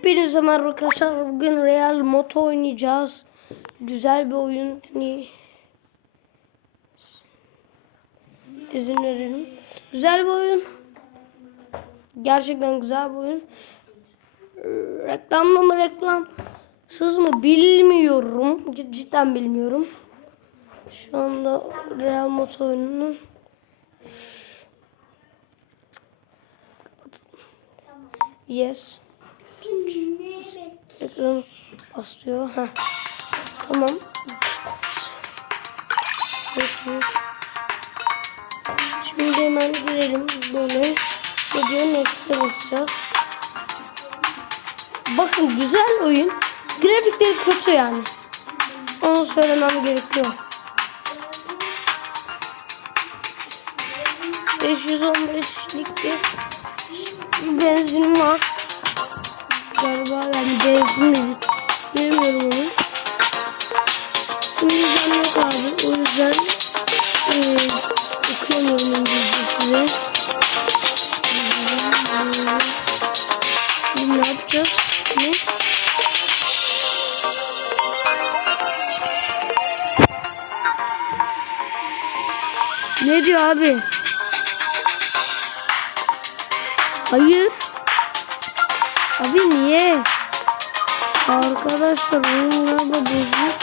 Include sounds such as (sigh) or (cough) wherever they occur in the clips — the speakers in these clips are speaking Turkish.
Hepinize merhaba arkadaşlar. Bugün Real Moto oynayacağız. Güzel bir oyun. Hani izin verelim. Güzel bir oyun. Gerçekten güzel bir oyun. Reklamlı mı reklamsız mı bilmiyorum. Cidden bilmiyorum. Şu anda Real Moto oyununu Yes. Ekran basıyor. Heh. Tamam. Peki. Şimdi hemen girelim böyle. Diyor? Next'e basacağız. Bakın güzel oyun. Grafikleri kötü yani. Onu söylemem gerekiyor. 515'lik bir benzinim var. Galiba yani benzin mi? Bilmiyorum onu. İngilizcem yok abi. O yüzden eee okuyamıyorum İngilizce size. Şimdi ne yapacağız? Ne? Ne diyor abi? Hayır. Arkadaşlar oyun galiba bozuk.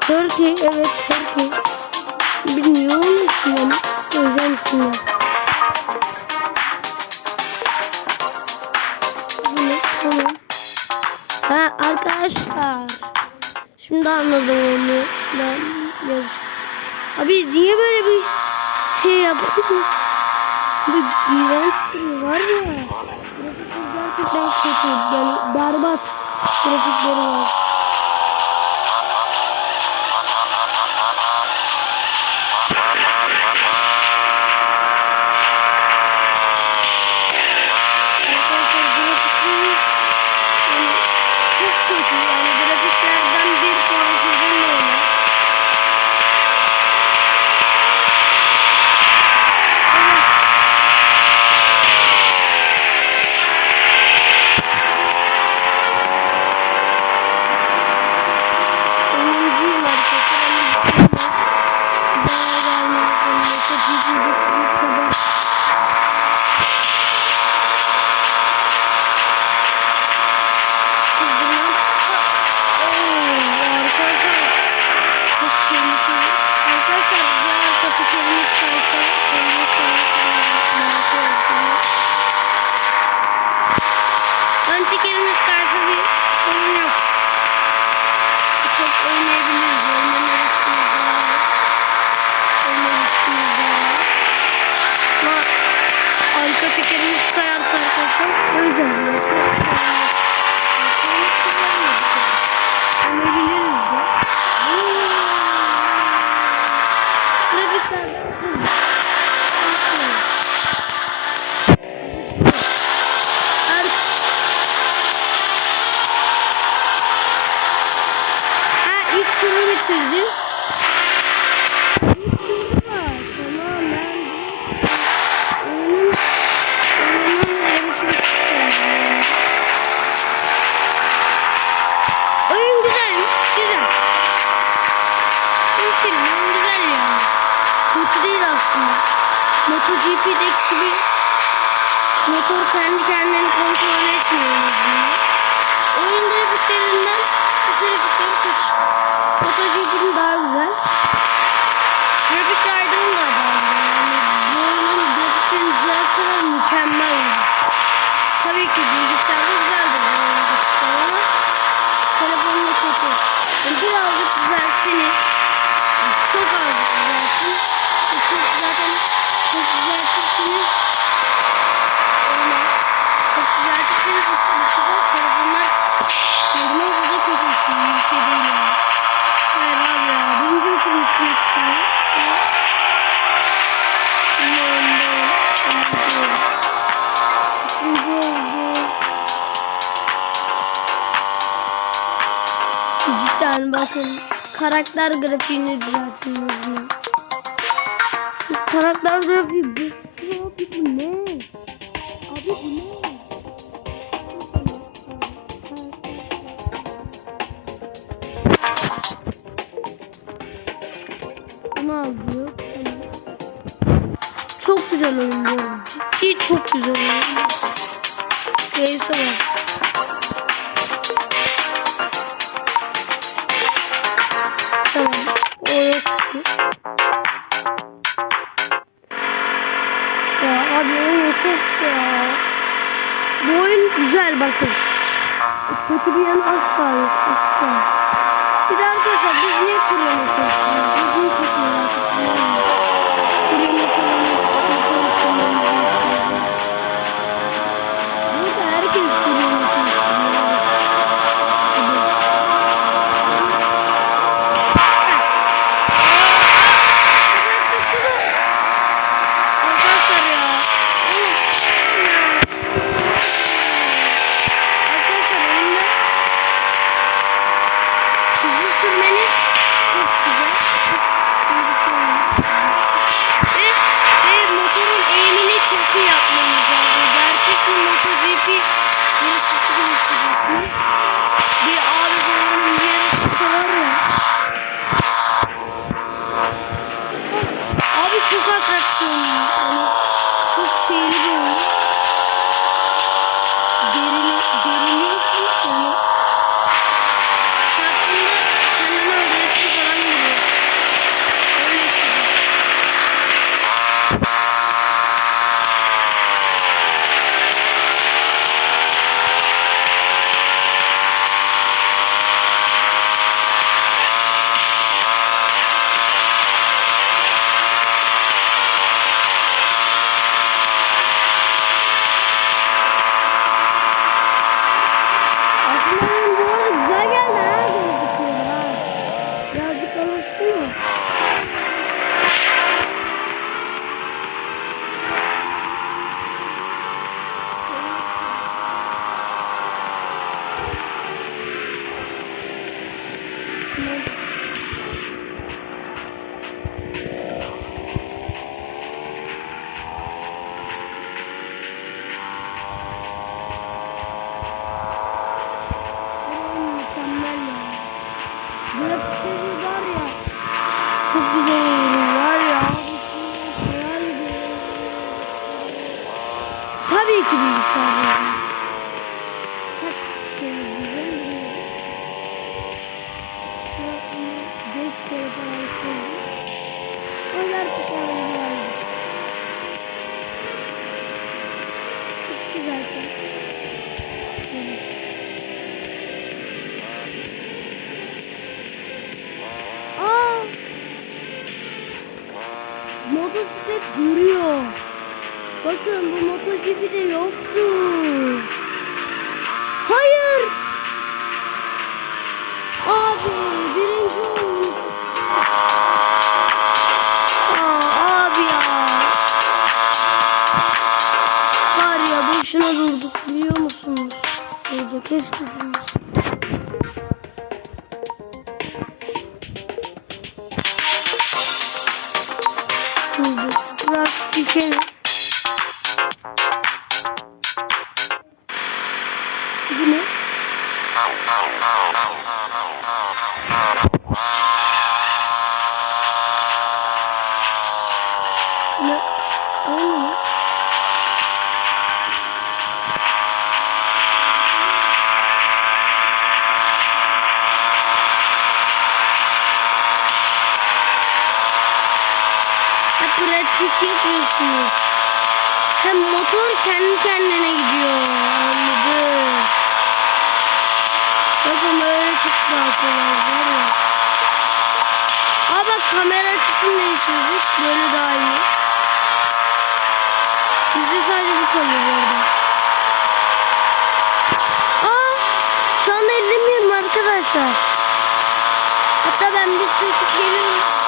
Turkey evet Turkey. Bilmiyor musun yani? Ne? Tamam. Ha arkadaşlar. Şimdi anladım onu. Ben yarış. Abi niye böyle bir şey yaptınız? Bu iğrenç bir var ya. Gerçekten kötü. Yani berbat grafikleri var. Kötü değil aslında. MotoGP'deki gibi motor kendi kendini kontrol etmiyor azından. Oyun grafiklerinden bu grafikleri kötü. MotoGP'nin daha güzel. Grafik Rider'ın da daha güzel. Yani bu oyunun grafiklerini düzeltseler mükemmel olur. Tabii ki bilgisayarda güzeldir bu oyun grafikler ama telefonda kötü. Yani birazcık düzeltin. Çok zaten çok düzeltirseniz olmaz. Çok düzeltirseniz bu sefer telefonlar Normal o da kötü bir şey, değil yani. Hayır abi ya, birinci oturmuşsun onda. Üçüncü oldu. Cidden bakın, karakter grafiğini düzeltin Karakter grafiği bu, abi bu ne? Abi bu ne? Bunu alıyor. Çok güzel oyun bu. Ciddi çok güzel oyun. Neyse bak. Keşke ya. Bu oyun güzel bakın. Kötü bir yanı asla yok. Asla. Bir de arkadaşlar biz niye kuruyoruz? Biz niye çok Grafikleri Motosiklet duruyor. Bakın bu MotoGP'de yoktu. Hayır. Abi birinci olmuş. Abi ya. Var ya boşuna durduk biliyor musunuz? Burada keşke. Durduk. thank you. Çok daha var ya. Aa bak kamera açısını değiştirdik. Böyle daha iyi. Bizde sadece bu kalıyor bu arada. Aa şu anda ellemiyorum arkadaşlar. Hatta ben bir sürü geliyorum.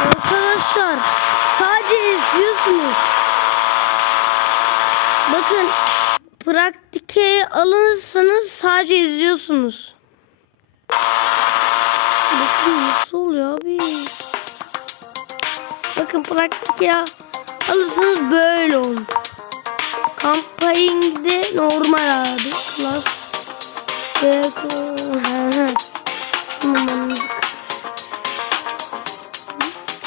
Arkadaşlar sadece izliyorsunuz. Bakın praktike alınırsanız sadece izliyorsunuz. Bakın nasıl oluyor abi. Bakın praktik ya. Alırsanız böyle olur. Campaign'de normal abi. Class. (laughs)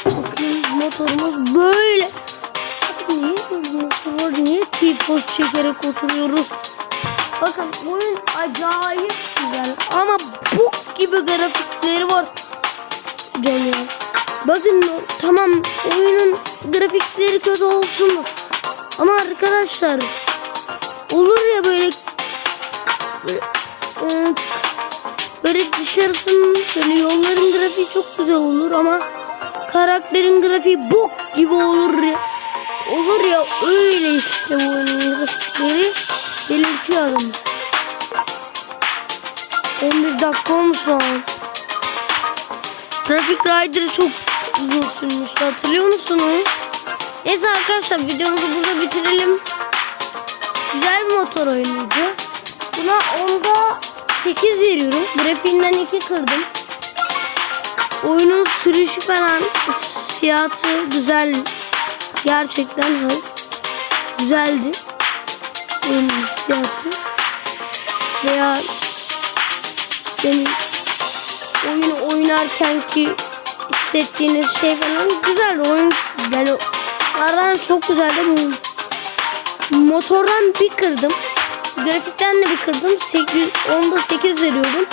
Bakın motorumuz böyle. Niye motor var? Niye T-post çekerek oturuyoruz? Bakın oyun acayip güzel ama bok gibi grafikleri var. Canım. Bakın tamam oyunun grafikleri kötü olsun. Ama arkadaşlar olur ya böyle böyle, e, böyle dışarısının böyle yolların grafiği çok güzel olur ama karakterin grafiği bok gibi olur ya. Olur ya öyle işte bu belirtiyor adamı. 11 dakika olmuş lan. Traffic Rider'ı çok uzun sürmüş. Hatırlıyor musunuz? Neyse arkadaşlar videomuzu burada bitirelim. Güzel bir motor oyunuydu. Buna onda 8 veriyorum. Grafiğinden 2 kırdım. Oyunun sürüşü falan siyahı güzel. Gerçekten hoş. Güzeldi. Oyunun hissiyatı. Veya benim oyunu oynarken ki hissettiğiniz şey falan güzel oyun yani oradan çok güzeldi motordan bir kırdım grafikten de bir kırdım 8 onda 8 veriyorum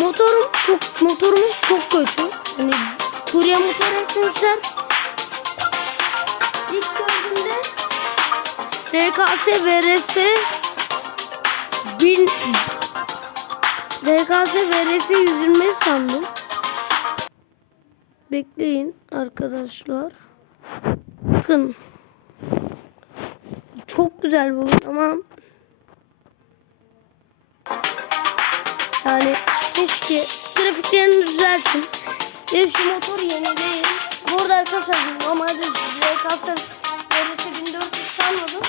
motorum çok motorumuz çok kötü hani kurye motor etmişler ilk gördüğümde RKS VRS 1000 DKS VRS 125 sandım. Bekleyin arkadaşlar. Bakın. Çok güzel bu ama yani keşke grafiklerini düzeltin. Ya şu motor yeni değil. Bu arada arkadaşlar normalde DKS VRS 1400 sanmadım.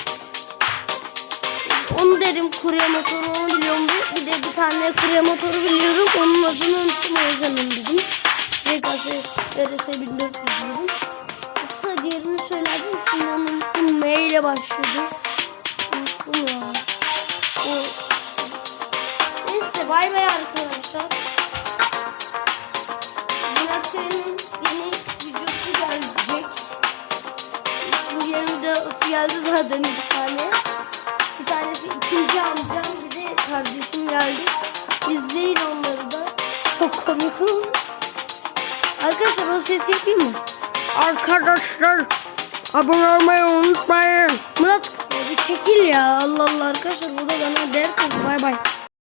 Onu dedim kurye motoru onu biliyorum bir de bir tane kurye motoru biliyorum onun adını unuttum o yüzden onu dedim. VKS RS 1400 dedim. Yoksa diğerini söylerdim şimdi onu unuttum M ile başlıyordu. Unuttum ya. O. Neyse bay bay arkadaşlar. Zaten bir tane. Bir tanesi ikinci amcam bir de kardeşim geldi. İzleyin onları da. Çok komik oldu. Arkadaşlar o ses yapayım mı? Arkadaşlar abone olmayı unutmayın. Murat bir çekil ya Allah Allah arkadaşlar bu da bana der kız bay bay.